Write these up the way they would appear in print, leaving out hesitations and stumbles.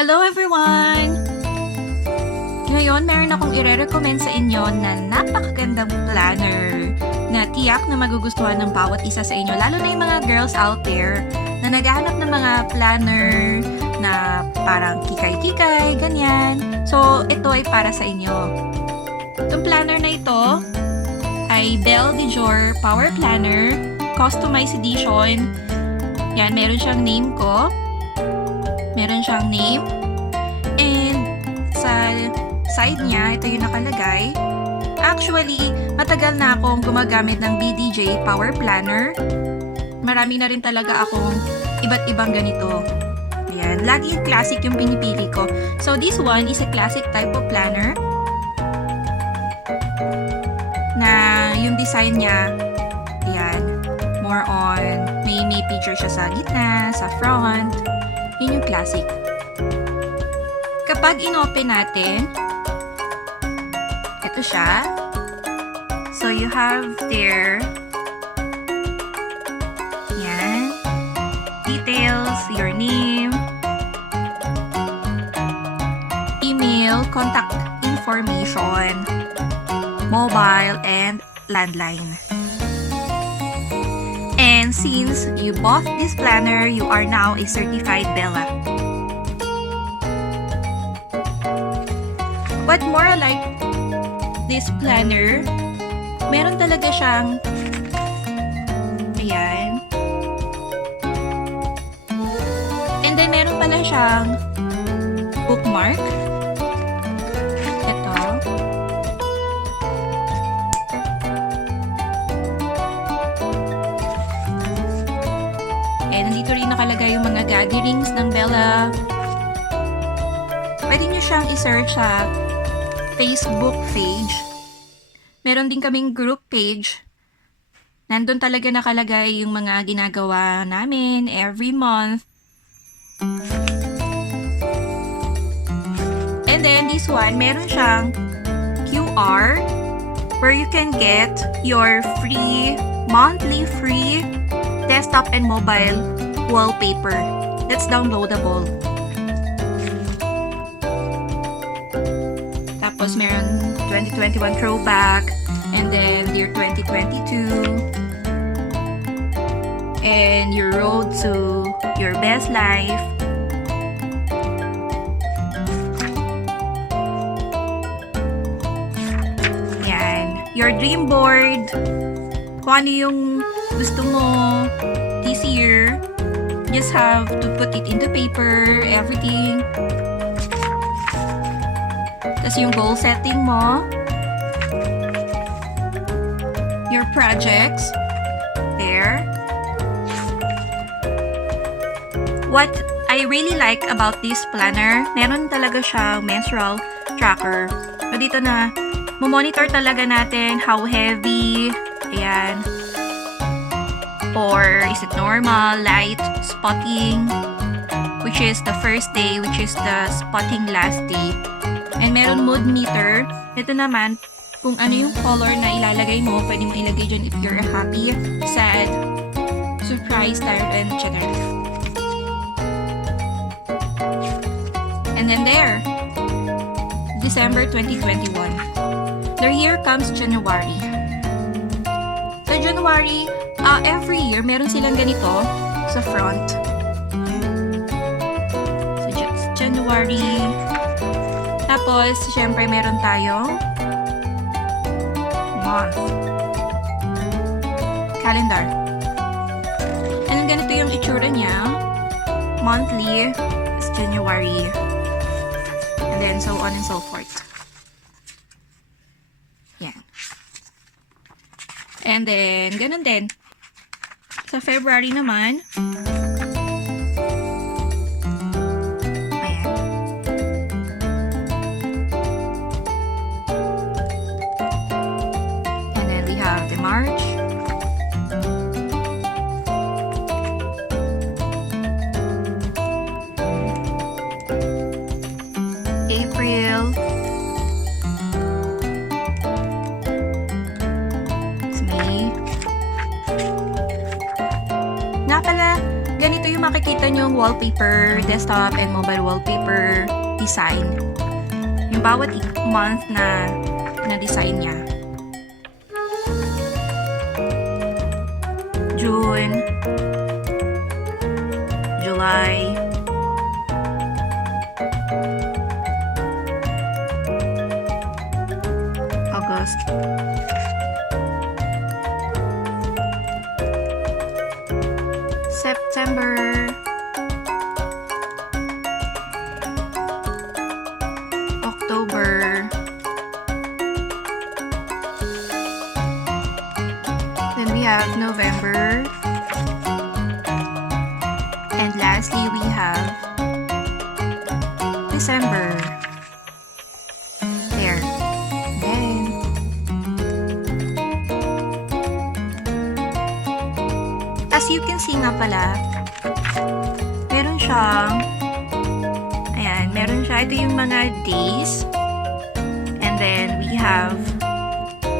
Hello everyone! Ngayon, meron akong ire-recommend sa inyo na napakagandang planner na tiyak na magugustuhan ng bawat isa sa inyo, lalo na yung mga girls out there na naghahanap ng mga planner na parang kikay-kikay, ganyan. So, ito ay para sa inyo. Itong planner na ito ay Belle De Jour Power Planner, Customized Edition. Yan, meron siyang name ko. Meron siyang name. And sa side niya, ito yung nakalagay. Actually, matagal na akong gumagamit ng BDJ Power Planner. Marami na rin talaga akong iba't ibang ganito. Ayan, lagi yung classic yung pinipili ko. So, this one is a classic type of planner. Na yung design niya, ayan, more on, may picture siya sa gitna, sa front. Yun yung classic. Kapag in-open natin, ito siya. So, you have there, yan, details, your name, email, contact information, mobile, and landline. And since you bought this planner, you are now a certified Bella. What more I like this planner, meron talaga siyang, ayan. And then meron pala siyang bookmark. Ito. And nandito rin nakalagay yung mga gatherings ng Bella. Pwede nyo siyang i-search sa Facebook page. Meron din kaming group page. Nandun talaga nakalagay yung mga ginagawa namin every month. And then this one, meron siyang QR where you can get your monthly free desktop and mobile wallpaper. That's downloadable. Tapos meron 2021 throwback, and then year 2022, and your road to your best life. Yan. Your dream board. Kung ano yung gusto mo this year, just have to put it into paper, everything. Tapos yung goal setting mo, your projects, there. What I really like about this planner, meron talaga siyang menstrual tracker. So dito na, monitor talaga natin how heavy, ayan, or is it normal, light, spotting, which is the first day, which is the spotting last day. And meron mood meter. Ito naman, kung ano yung color na ilalagay mo, pwede mo ilagay dyan if you're happy, sad, surprised, tired, and etc. And then there, December 2021. There, here comes January. So January, every year, meron silang ganito sa front. So just January. Tapos, syempre, meron tayong month. Calendar. And ganito yung itsura niya. Monthly is January. And then, so on and so forth. Yan. And then, ganun din. Sa February naman, March, April, May. Nga pala, yung makikita nyong wallpaper, desktop, and mobile wallpaper design. Yung bawat month na design niya. June, July, August, September, October, then we have November, and lastly we have December. There. Then, as you can see nga pala, meron siyang, ayan, meron siya, ito yung mga days, and then we have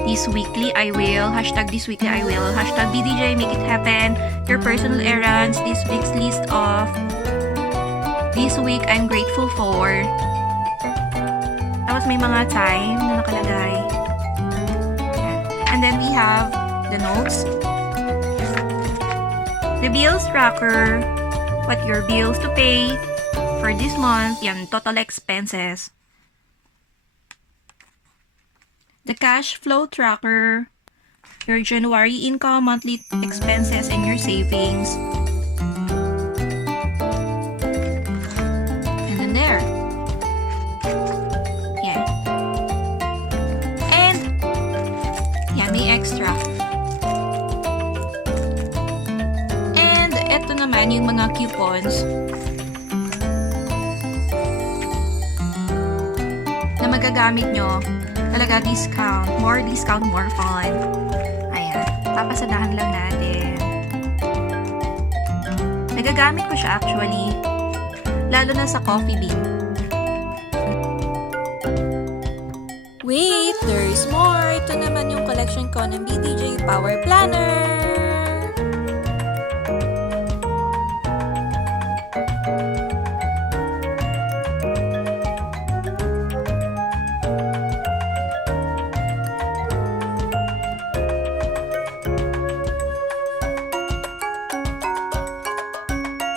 this weekly I will, hashtag this weekly I will, hashtag BDJ make it happen, your personal errands, this week's list of this week I'm grateful for. Tapos may mga time na nakalagay. And then we have the notes, the bills tracker, what your bills to pay for this month, yan, total expenses. The cash flow tracker, your January income, monthly expenses, and your savings. And then there. Yeah. And, yeah, may extra. And, eto naman yung mga coupons na magagamit nyo. Talaga discount, more fun. Ayan, papasadahan lang natin. Nagagamit ko siya actually, lalo na sa coffee bean. Wait, there is more! Ito naman yung collection ko ng BDJ Power Planner!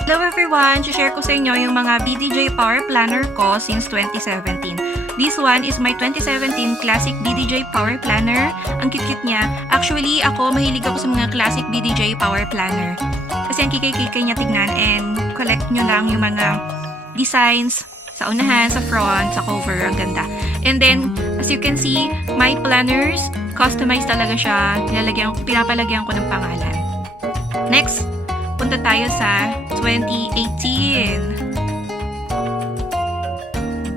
Hello everyone! Share ko sa inyo yung mga BDJ Power Planner ko since 2017. This one is my 2017 Classic BDJ Power Planner. Ang cute-cute niya. Actually, mahilig ako sa mga Classic BDJ Power Planner. Kasi ang kikay-kikay niya tignan and collect nyo lang yung mga designs sa unahan, sa front, sa cover. Ang ganda. And then, as you can see, my planners, customized talaga siya. Pinapalagyan ko ng pangalan. Next, punta tayo sa 2018.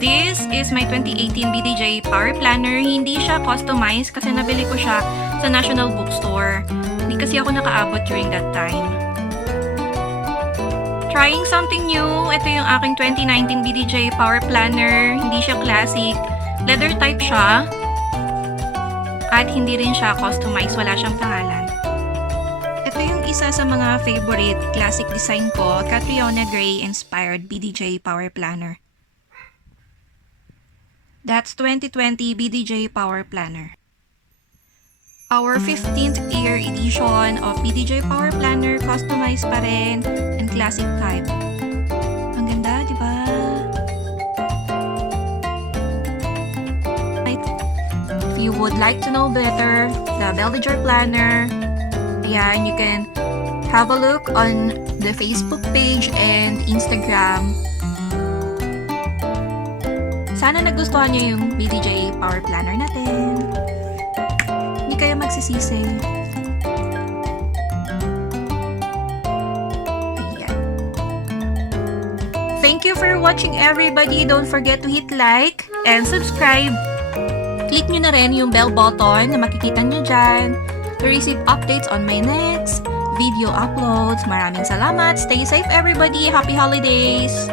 This is my 2018 BDJ Power Planner. Hindi siya customized kasi nabili ko siya sa National Bookstore. Hindi kasi ako nakaabot during that time. Trying something new. Ito yung aking 2019 BDJ Power Planner. Hindi siya classic. Leather type siya. At hindi rin siya customized. Wala siyang pangalan. Ito yung isa sa mga favorite classic design ko, Catriona Gray inspired BDJ Power Planner. That's 2020 BDJ Power Planner. Our 15th year edition of BDJ Power Planner, customized pa rin and classic type. Ang ganda, di ba? If you would like to know better, the Belle De Jour Planner, ayan, you can have a look on the Facebook page and Instagram. Sana nagustuhan nyo yung BDJ Power Planner natin. Hindi kayo magsisisi. Ayan. Thank you for watching everybody. Don't forget to hit like and subscribe. Click nyo na rin yung bell button na makikita nyo dyan to receive updates on my next video uploads. Maraming salamat. Stay safe everybody. Happy holidays!